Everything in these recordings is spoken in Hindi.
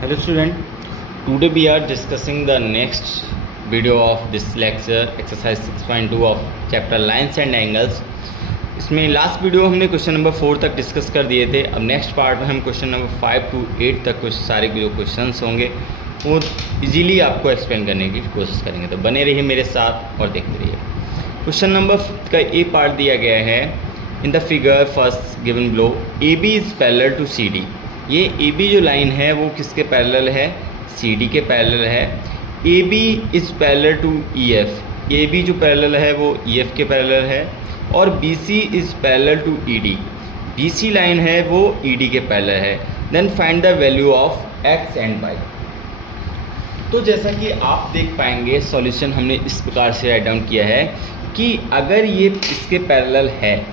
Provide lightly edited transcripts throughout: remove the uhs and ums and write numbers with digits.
Hello student, today we are discussing the next video of this lecture exercise 6.2 of chapter lines and angles। इसमें लास्ट वीडियो हमने क्वेश्चन नंबर 4 तक डिस्कस कर दिए थे। अब नेक्स्ट पार्ट में हम क्वेश्चन नंबर 5 to 8 तक कुछ सारे जो क्वेश्चंस होंगे वो इजीली आपको एक्सप्लेन करने की कोशिश करेंगे, तो बने रहिए मेरे साथ और देखते रहिए। क्वेश्चन नंबर का ए पार्ट दिया गया है, in the figure first given below A B is parallel to C D. ये ए बी जो लाइन है वो किसके पैरेलल है? सी डी के पैरेलल है। A B is parallel to E F, A B जो पैरेलल है वो ई एफ के पैरेलल है। और B C is parallel to E D, B C line है वो ई डी के पैरेलल है। Then find the value of x and y. तो जैसा कि आप देख पाएंगे सॉल्यूशन हमने इस प्रकार से राइट डाउन किया है कि अगर ये इसके पैरेलल है,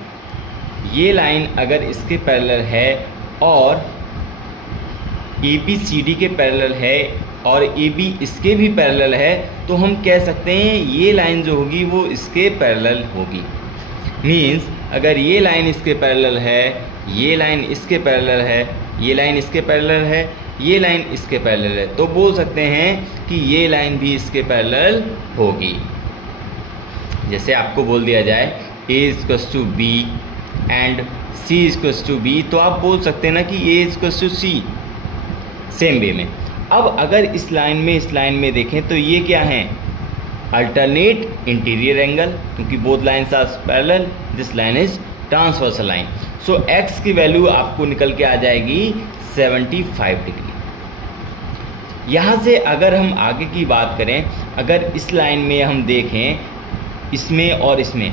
ये लाइन अगर इसके पैरेलल है और ए बी सी डी के पैरेलल है और ए बी इसके भी पैरेलल है, तो हम कह सकते हैं ये लाइन जो होगी वो इसके पैरेलल होगी। मीन्स अगर ये लाइन इसके पैरेलल है, ये लाइन इसके पैरेलल है, ये लाइन इसके पैरेलल है, ये लाइन इसके पैरेलल है, तो बोल सकते हैं कि ये लाइन भी इसके पैरेलल होगी। जैसे आपको बोल दिया जाए a equals to b and c equals to b, तो आप बोल सकते हैं ना कि a equals to c, same way में। अब अगर इस लाइन में देखें तो ये क्या है? अल्टरनेट इंटीरियर एंगल, क्योंकि both lines are parallel, this line is transversal line. So x की वैल्यू आपको निकल के आ जाएगी 75 डिग्री। यहाँ से अगर हम आगे की बात करें, अगर इस लाइन में हम देखें इसमें और इसमें,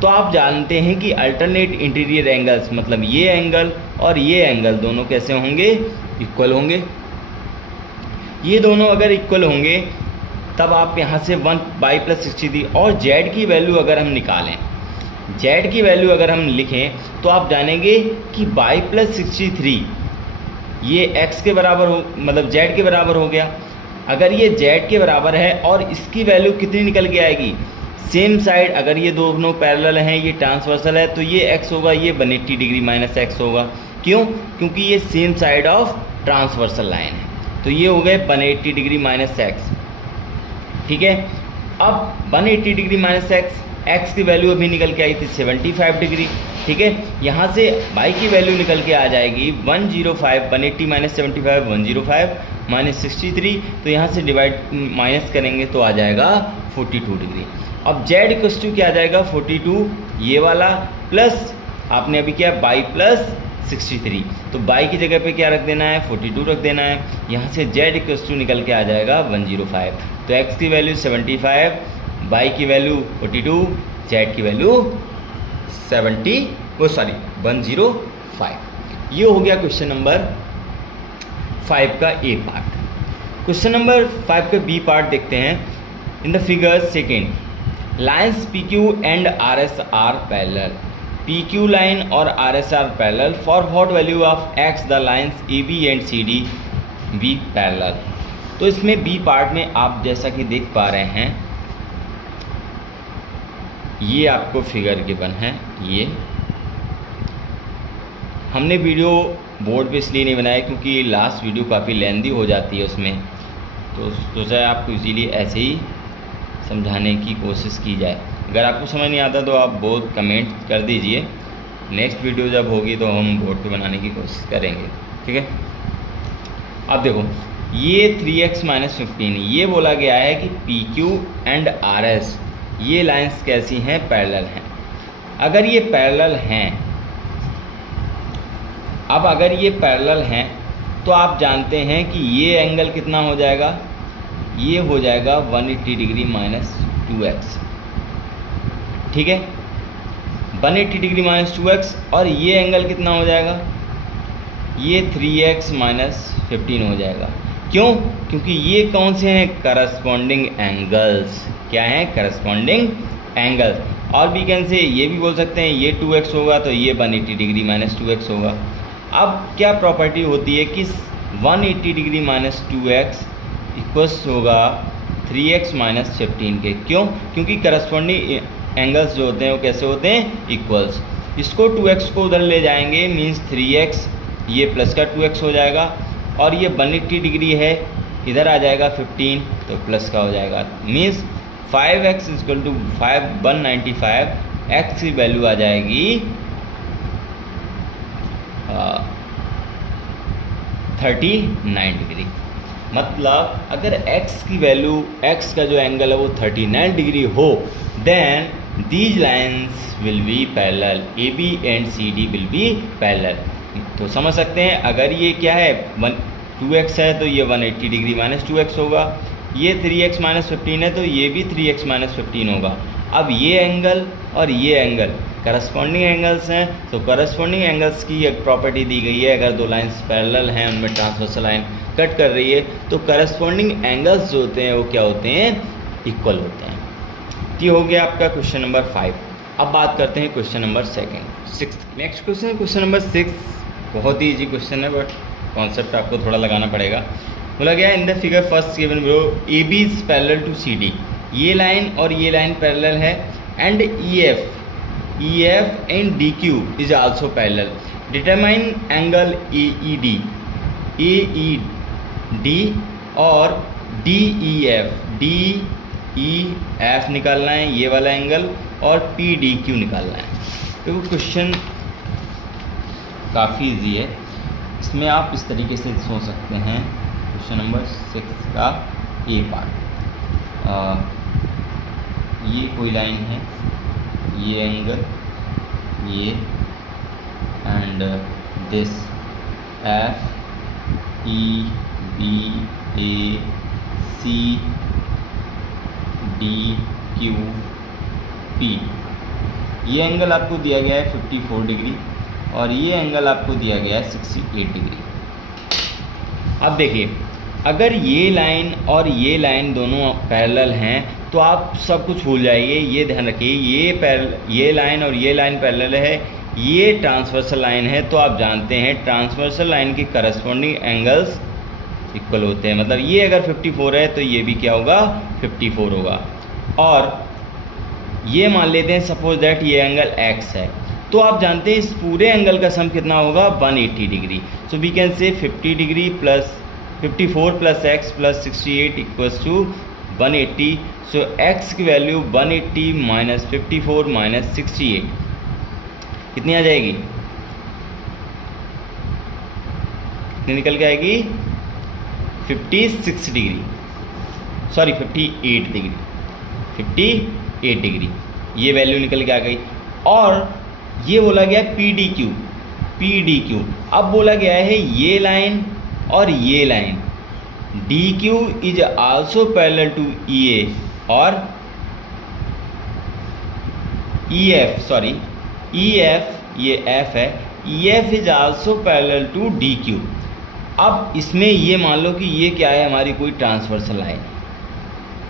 तो आप जानते हैं कि अल्टरनेट इंटीरियर एंगल्स मतलब ये एंगल और ये एंगल दोनों कैसे होंगे? इक्वल होंगे। ये दोनों अगर इक्वल होंगे तब आप यहाँ से 1/63 और z की वैल्यू अगर हम निकालें, z की वैल्यू अगर हम लिखें तो आप जानेंगे कि y+63 ये x के बराबर हो, मतलब z के बराबर हो गया। अगर ये z के बराबर है और इसकी वैल्यू कितनी निकल के आएगी? सेम साइड, अगर ये दोनों पैरेलल हैं, ये ट्रांसवर्सल है, तो ये x होगा, ये 180 डिग्री माइनस x होगा। क्यों? क्योंकि ये same side of transversal line है, तो ये हो गए 180 डिग्री माइनस x। ठीक है, अब 180 डिग्री माइनस x की वैल्यू अभी निकल के आई थी 75 डिग्री। ठीक है, यहाँ से y की वैल्यू निकल के आ जाएगी 105, 180 माइनस 75 105 माइनस 63, तो यहाँ से डिवाइड माइनस करेंगे तो आ जाएगा 42 डिग्री। अब z इक्वल्स टू क्या आ जाएगा? 42, ये वाला प्लस आपने अभी क्या y+63, तो y की जगह पे क्या रख देना है? 42 रख देना है। यहाँ से z इक्वल्स टू निकल के आ जाएगा 105, तो x की वैल्यू 75, y की वैल्यू 42, z की वैल्यू 105। ये हो गया क्वेश्चन नंबर 5 का ए पार्ट। क्वेश्चन नंबर 5 का बी पार्ट देखते हैं। In the figure second, lines P Q and R S are parallel. P Q line और R S are parallel, for what value of x the lines A B and C D be parallel. तो इसमें बी पार्ट में आप जैसा कि देख पा रहे हैं, ये आपको फिगर गिवन है। ये हमने वीडियो बोर्ड पे इसलिए नहीं बनाया क्योंकि लास्ट वीडियो काफ़ी लेंदी हो जाती है उसमें, तो सोचा आपको इजीली ऐसे ही समझाने की कोशिश की जाए। अगर आपको समझ नहीं आता तो आप बोर्ड कमेंट कर दीजिए, नेक्स्ट वीडियो जब होगी तो हम बोर्ड पे बनाने की कोशिश करेंगे। ठीक है, अब देखो ये 3x - 15, ये बोला गया है कि PQ एंड RS ये लाइंस कैसी हैं? पैरेलल हैं। अगर ये पैरेलल हैं, अब अगर ये पैरेलल हैं तो आप जानते हैं कि ये एंगल कितना हो जाएगा? ये हो जाएगा 180 डिग्री माइनस 2x। ठीक है, 180 डिग्री माइनस 2x, और ये एंगल कितना हो जाएगा? ये 3x - 15 हो जाएगा। क्यों? क्योंकि ये कौन से हैं? Corresponding angles. क्या हैं? Corresponding angles. और भी कैन से ये भी बोल सकते हैं ये 2x होगा तो ये 180 डिग्री माइनस 2x होगा। अब क्या प्रॉपर्टी होती है कि 180 डिग्री माइनस 2x इक्वल्स होगा 3x - 15 के। क्यों? क्योंकि करस्पॉन्डिंग एंगल्स जो होते हैं वो कैसे होते हैं? इक्वल्स। इसको 2x को उधर ले जाएंगे, मीन्स 3x, ये प्लस का 2x हो जाएगा, और ये 180 डिग्री है, इधर आ जाएगा 15 तो प्लस का हो जाएगा, means 5x equal to 195, x की वैल्यू आ जाएगी 39 डिग्री। मतलब अगर x की वैल्यू, x का जो एंगल है वो 39 डिग्री हो, then these lines will be parallel, AB and CD will be parallel. तो समझ सकते हैं अगर ये क्या है 2x है तो ये 180 डिग्री माइनस 2x होगा, ये 3x माइनस 15 है तो ये भी 3x माइनस 15 होगा। अब ये एंगल और ये एंगल करस्पॉन्डिंग एंगल्स हैं, तो करस्पॉन्डिंग एंगल्स की एक प्रॉपर्टी दी गई है, अगर दो लाइंस पैरेलल हैं उनमें ट्रांसवर्सल लाइन कट कर रही है तो करस्पॉन्डिंग एंगल्स जो होते हैं वो क्या होते हैं, इक्वल होते हैं। ये हो गया आपका क्वेश्चन नंबर 5। अब बात करते हैं question number 6। Next question number 6 बहुत ही ईजी क्वेश्चन है, बट कॉन्सेप्ट आपको थोड़ा लगाना पड़ेगा। बोला गया in the figure first given below AB is parallel to CD, ये लाइन और ये लाइन पैरेलल है, and EF and DQ is also parallel, determine angle AED और DEF निकालना है ये वाला एंगल, और PDQ निकालना है। तो क्वेश्चन काफ़ी इजी है, इसमें आप इस तरीके से सोच सकते हैं। क्वेश्चन नंबर 6 का ए पार्ट, ये कोई लाइन है, ये एंगल, ये एंड दिस FEBAC DQP, ये एंगल आपको दिया गया है 54 डिग्री और ये एंगल आपको दिया गया है 68 डिग्री। अब देखिए अगर ये लाइन और ये लाइन दोनों पैरेलल हैं तो आप सब कुछ भूल जाइए, ये ध्यान रखिए ये लाइन और ये लाइन पैरेलल है, ये ट्रांसवर्सल लाइन है, तो आप जानते हैं ट्रांसवर्सल लाइन के करस्पॉन्डिंग एंगल्स इक्वल होते हैं। मतलब ये अगर 54 है तो ये भी क्या होगा, 54 होगा। और ये मान लेते हैं सपोज दैट ये एंगल x है, तो आप जानते हैं इस पूरे एंगल का सम कितना होगा, 180 degree. So we can say 50 degree plus 54 plus x plus 68 equals to 180। So x की वैल्यू 180 माइनस 54 माइनस 68 कितनी आ जाएगी, कितनी निकल के आएगी, 56 डिग्री, सॉरी 58 डिग्री, 58 डिग्री ये वैल्यू निकल के आ गई। और ये बोला गया PDQ, अब बोला गया है ये लाइन और ये line DQ is also parallel to EA और EF ये F है, EF is also parallel to DQ। अब इसमें ये मान लो कि ये क्या है, हमारी कोई ट्रांसवर्सल लाइन,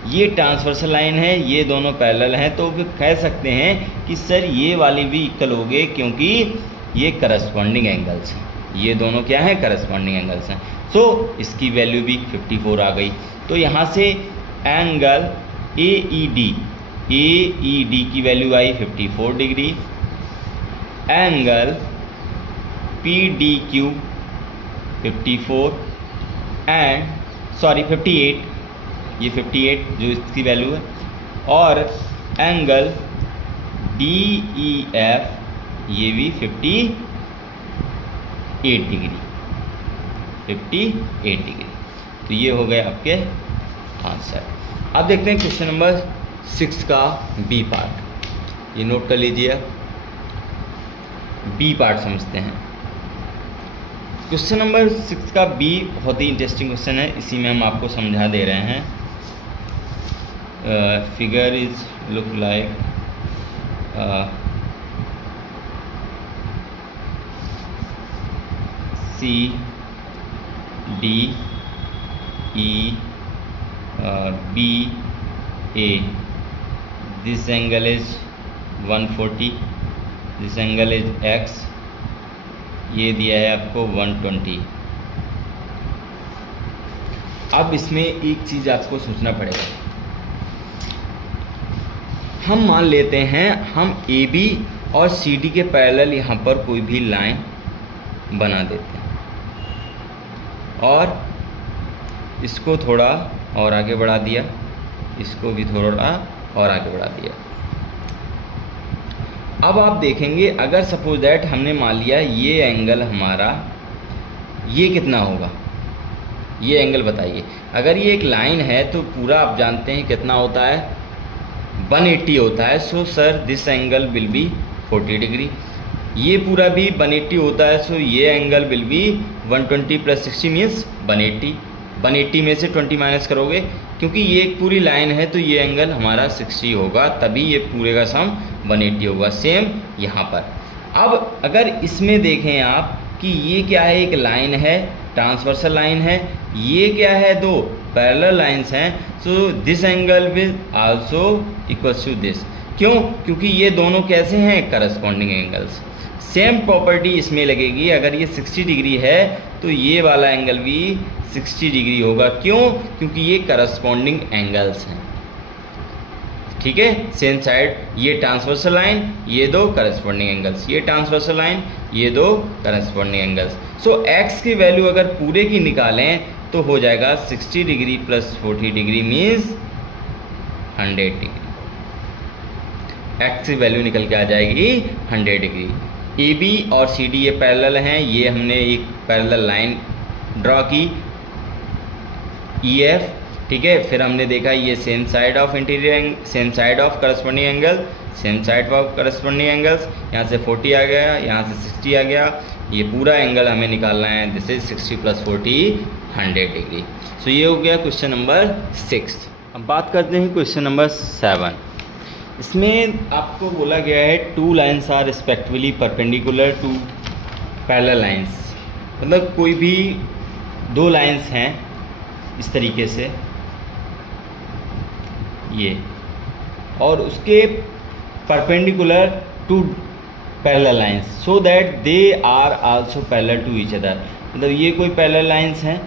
ये ट्रांसवर्सल लाइन है, ये दोनों पैरेलल हैं, तो फिर कह सकते हैं कि सर ये वाली भी इक्वल हो गए क्योंकि ये करस्पॉन्डिंग एंगल्स हैं, ये दोनों क्या हैं, करस्पॉन्डिंग एंगल्स हैं। सो इसकी वैल्यू भी 54 आ गई। तो यहाँ से एंगल AED की value I 54 degree, angle PDQ 54 and 58, ये 58 जो इसकी वैल्यू है, और एंगल DEF ये भी 58 डिग्री, 58 डिग्री। तो ये हो गए आपके आंसर। अब देखते हैं क्वेश्चन नंबर 6 का बी पार्ट, ये नोट कर लीजिए। बी पार्ट समझते हैं। क्वेश्चन नंबर 6 का बी बहुत ही इंटरेस्टिंग क्वेश्चन है, इसी में हम आपको समझा दे रहे हैं। Figure is look like CDEBA, this angle is 140, this angle is x, ये दिया है आपको 120। अब इसमें एक चीज़ आपको सोचना पड़ेगा, हम मान लेते हैं हम AB और CD के पैरेलल यहाँ पर कोई भी लाइन बना देते हैं और इसको थोड़ा और आगे बढ़ा दिया, इसको भी थोड़ा और आगे बढ़ा दिया। अब आप देखेंगे अगर सपोज दैट हमने मान लिया ये एंगल हमारा ये कितना होगा, ये एंगल बताइए। अगर ये एक लाइन है तो पूरा आप जानते हैं कितना होता है, 180 होता है। So sir this angle will B 40 degree. ये पूरा भी 180 होता है, सो ये एंगल विल बी 120 + 60 मीन्स 180। 180 में से 20 माइनस करोगे, क्योंकि ये एक पूरी लाइन है तो ये एंगल हमारा 60 होगा, तभी ये पूरे का सम 180 होगा। सेम यहाँ पर। अब अगर इसमें देखें आप कि ये क्या है, एक लाइन है, ट्रांसवर्सल लाइन है, ये क्या है, दो पैरेलल लाइंस हैं। So this angle will also equals to this. क्यों? क्योंकि ये दोनों कैसे हैं, करस्पॉन्डिंग एंगल्स। सेम प्रॉपर्टी इसमें लगेगी। अगर ये 60 डिग्री है तो ये वाला एंगल भी 60 डिग्री होगा। क्यों? क्योंकि ये करस्पॉन्डिंग एंगल्स हैं। ठीक है, सेम साइड, ये ट्रांसवर्सल लाइन, ये दो करस्पॉन्डिंग एंगल्स, ये ट्रांसवर्सल लाइन, ये दो करस्पॉन्डिंग एंगल्स। सो x की वैल्यू अगर पूरे की निकालें तो हो जाएगा 60 degree + 40 degree means 100 degree. x की वैल्यू निकल के आ जाएगी 100 डिग्री। AB और CD ये पैरेलल हैं, ये हमने एक पैरेलल लाइन ड्रॉ की EF। ठीक है, फिर हमने देखा ये same side of interior, same side of corresponding angle, same side of corresponding angles. यहाँ से 40 आ गया, यहाँ से 60 आ गया, ये पूरा एंगल हमें निकालना है। This is 60 + 40 100 degree. सो ये हो गया क्वेश्चन नंबर 6। अब बात करते हैं क्वेश्चन नंबर 7। इसमें आपको बोला गया है 2 lines are respectively perpendicular to parallel lines. मतलब कोई भी 2 लाइन्स हैं इस तरीके से ये, और उसके perpendicular to parallel lines, so that they are also parallel to each other. मतलब ये कोई पैरेलल लाइंस हैं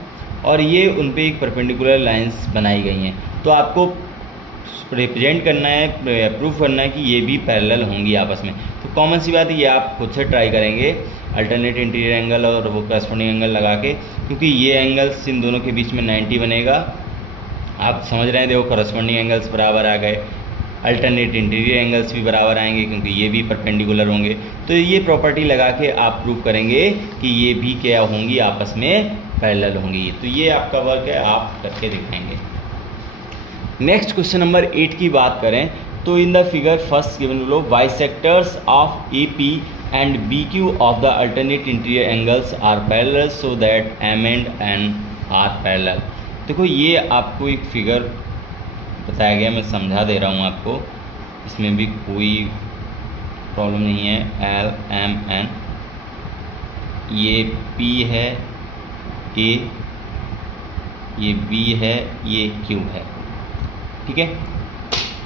और ये उन पे एक परपेंडिकुलर लाइंस बनाई गई हैं। तो आपको रिप्रेजेंट करना है, प्रूफ करना है कि ये भी पैरेलल होंगी आपस में। तो कॉमन सी बात है, ये आप खुद से ट्राई करेंगे अल्टरनेट इंटीरियर एंगल और वो करस्पॉन्डिंग एंगल लगा के, क्योंकि ये एंगल्स इन दोनों के बीच में 90 बनेगा। आप समझ रहे हैं, देखो करस्पॉन्डिंग एंगल्स बराबर आ गए, अल्टरनेट इंटीरियर एंगल्स भी बराबर आएंगे क्योंकि ये भी परपेंडिकुलर होंगे। तो ये प्रॉपर्टी लगा के आप प्रूव करेंगे कि ये भी क्या होंगी, आपस में पैरेलल होंगी। तो ये आपका वर्क है, आप करके दिखाएंगे। नेक्स्ट क्वेश्चन नंबर 8 की बात करें तो in the figure first given below bisectors of AP and BQ of the alternate interior angles are parallel so that M and N are parallel. देखो ये आपको एक फिगर बताया गया, मैं समझा दे रहा हूँ आपको, इसमें भी कोई प्रॉब्लम नहीं है। L M N, ये P है A, ये B है, ये Q है। ठीक है,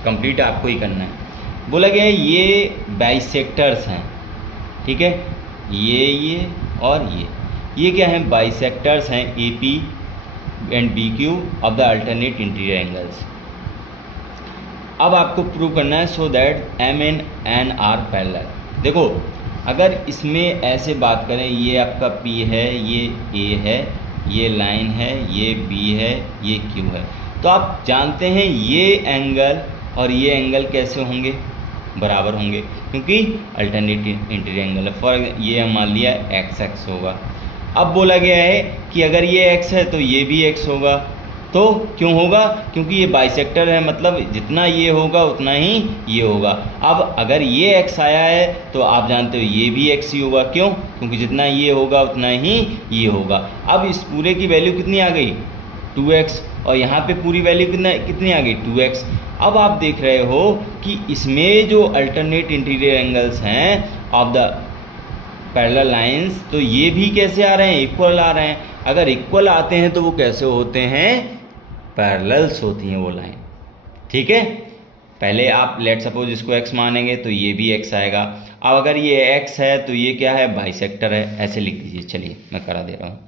कंप्लीट आपको ही करना है। बोला गया है ये बाइसेक्टर्स हैं। ठीक है, ये और ये क्या है, बाइसेक्टर्स हैं AP and BQ of the alternate interior angles. अब आपको प्रूव करना है so that M and N are parallel. देखो अगर इसमें ऐसे बात करें, ये आपका P है, ये A है, ये लाइन है, ये B है, ये Q है, तो आप जानते हैं ये एंगल और ये एंगल कैसे होंगे, बराबर होंगे, क्योंकि अल्टरनेट इंटीरियर एंगल है। फॉर ये मान लिया x होगा। अब बोला गया है कि अगर ये x है तो ये भी x होगा। तो क्यों होगा, क्योंकि ये बाइसेक्टर है, मतलब जितना ये होगा उतना ही ये होगा। अब अगर ये x आया है तो आप जानते हो ये भी x ही होगा। क्यों? क्योंकि जितना ये होगा उतना ही ये होगा। अब इस पूरे की वैल्यू कितनी आ गई, 2x, और यहाँ पे पूरी वैल्यू कितनी आ गई, 2x। अब आप देख रहे हो कि इसमें जो अल्टरनेट इंटीरियर एंगल्स हैं ऑफ द पैरेलल लाइंस, तो ये भी कैसे आ रहे हैं, इक्वल आ रहे हैं। अगर इक्वल आते हैं तो वो कैसे होते हैं, पैरेलल्स होती हैं वो लाइन। ठीक है, पहले आप लेट सपोज इसको x मानेंगे तो ये भी x आएगा। अब अगर ये x है तो ये क्या है, बाइसेक्टर है, ऐसे लिख दीजिए। चलिए मैं करा दे रहा हूँ।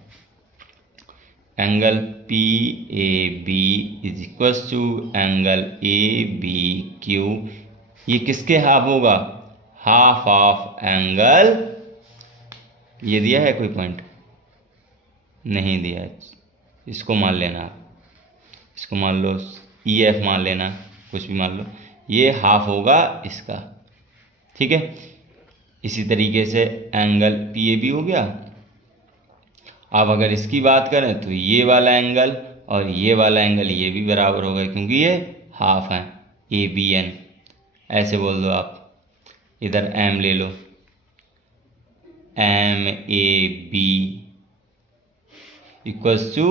Angle PAB is equals to angle ABQ, ये किसके हाफ होगा, हाफ ऑफ एंगल, ये दिया है कोई पॉइंट, नहीं दिया है, इसको मान लेना आप, इसको मान लो EF मान लेना, कुछ भी मान लो, ये हाफ होगा इसका, ठीक है। इसी तरीके से एंगल PAB हो गया। अब अगर इसकी बात करें तो ये वाला एंगल और ये वाला एंगल ये भी बराबर होगा, क्योंकि ये हाफ है, ABN ऐसे बोल दो आप। इधर M ले लो, MAB equals to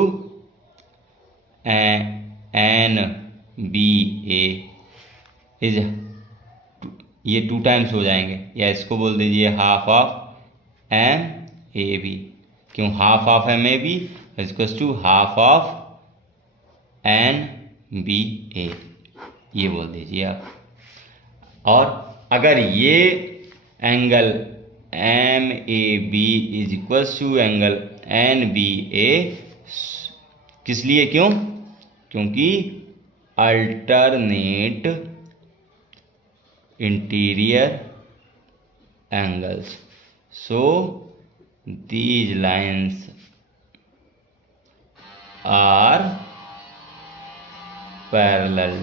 NBA is, ये 2 टाइम्स हो जाएंगे, या इसको बोल दीजिए हाफ ऑफ MAB। क्यों half of MAB equals to half of NBA, ये बोल दीजिए आप। और अगर ये angle MAB is equals to angle NBA, किस लिए, क्यों, क्योंकि alternate interior angles, so these lines are parallel।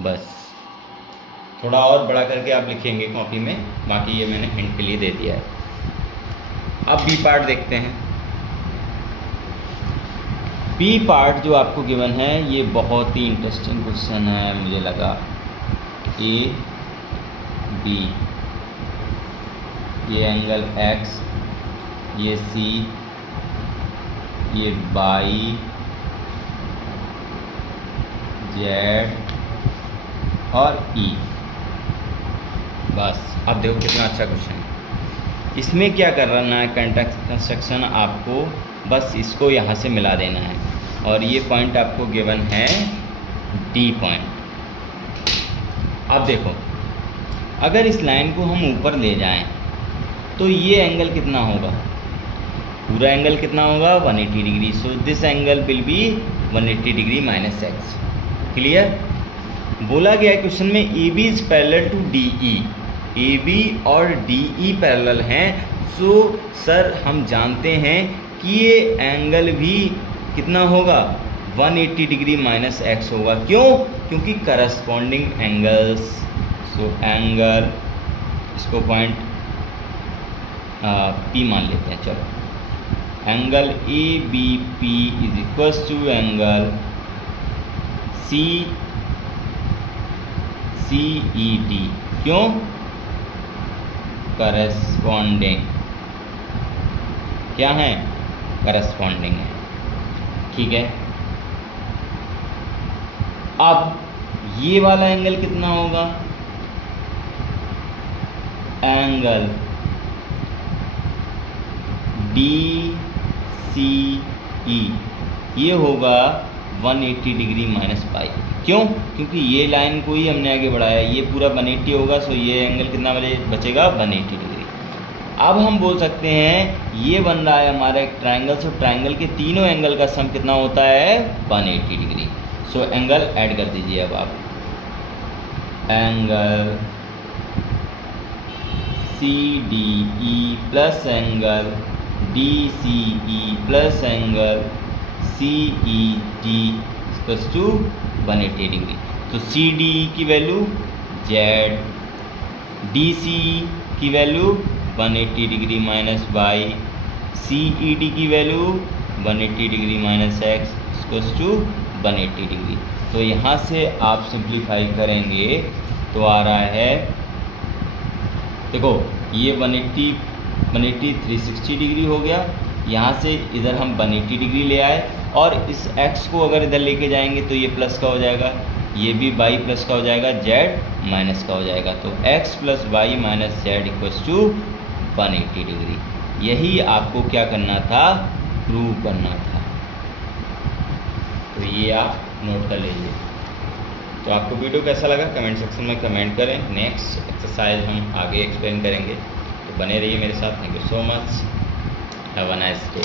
बस थोड़ा और बड़ा करके आप लिखेंगे कॉपी में, बाकी ये मैंने हिंट के लिए दे दिया है। अब बी पार्ट देखते हैं। बी पार्ट जो आपको गिवन है ये बहुत ही इंटरेस्टिंग क्वेश्चन है मुझे लगा। AB, ये एंगल X, ये C, ये Y, Z और E। बस अब देखो कितना अच्छा क्वेश्चन है। इसमें क्या करना है, कंस्ट्रक्शन आपको बस इसको यहाँ से मिला देना है, और ये पॉइंट आपको गिवन है D पॉइंट। अब देखो अगर इस लाइन को हम ऊपर ले जाएं तो ये एंगल कितना होगा, पूरा एंगल कितना होगा 180 degree. So this angle will be 180 degree minus x. Clear. बोला गया क्वेश्चन में AB is parallel to DE, AB और DE पैरेलल हैं। सो सर हम जानते हैं कि ये एंगल भी कितना होगा 180 डिग्री माइनस एक्स होगा। क्यों, क्योंकि करस्पॉन्डिंग एंगल्स। सो एंगल, इसको पॉइंट P मान लेते हैं, चलो। Angle ABP is equals to angle CED। क्यों, करस्पॉन्डिंग, क्या है, करस्पॉन्डिंग है, ठीक है। अब ये वाला एंगल कितना होगा, एंगल DCE, ये होगा 180 डिग्री माइनस पाई। क्यों, क्योंकि ये लाइन को ही हमने आगे बढ़ाया, ये पूरा 180 होगा। सो ये एंगल कितना बचेगा 180 डिग्री। अब हम बोल सकते हैं ये बन रहा है हमारा एक ट्रायंगल। सो ट्रायंगल के तीनों एंगल का सम कितना होता है 180 डिग्री। सो एंगल ऐड कर दीजिए अब आप, angle CDE plus angle DCE plus angle CED equals to 180 degree. तो CDE की वैल्यू Z, DCE की value 180 degree minus Y, CED की value 180 degree minus X equals to 180 degree. तो यहाँ से आप सिंप्लीफाई करेंगे तो आ रहा है, देखो ये 180 360 डिग्री हो गया। यहाँ से इधर हम 180 डिग्री ले आए, और इस x को अगर इधर लेके जाएंगे तो ये प्लस का हो जाएगा, ये भी y प्लस का हो जाएगा, z माइनस का हो जाएगा। तो x plus y minus z equals to 180 degree. यही आपको क्या करना था, प्रूव करना था। तो ये आप नोट कर लीजिए। तो आपको वीडियो कैसा लगा कमेंट सेक्शन में कमेंट करें। नेक्स्ट एक्सरसाइज हम आगे एक्सप्लेन करेंगे, तो बने रहिए मेरे साथ। Thank you so much, have a nice day.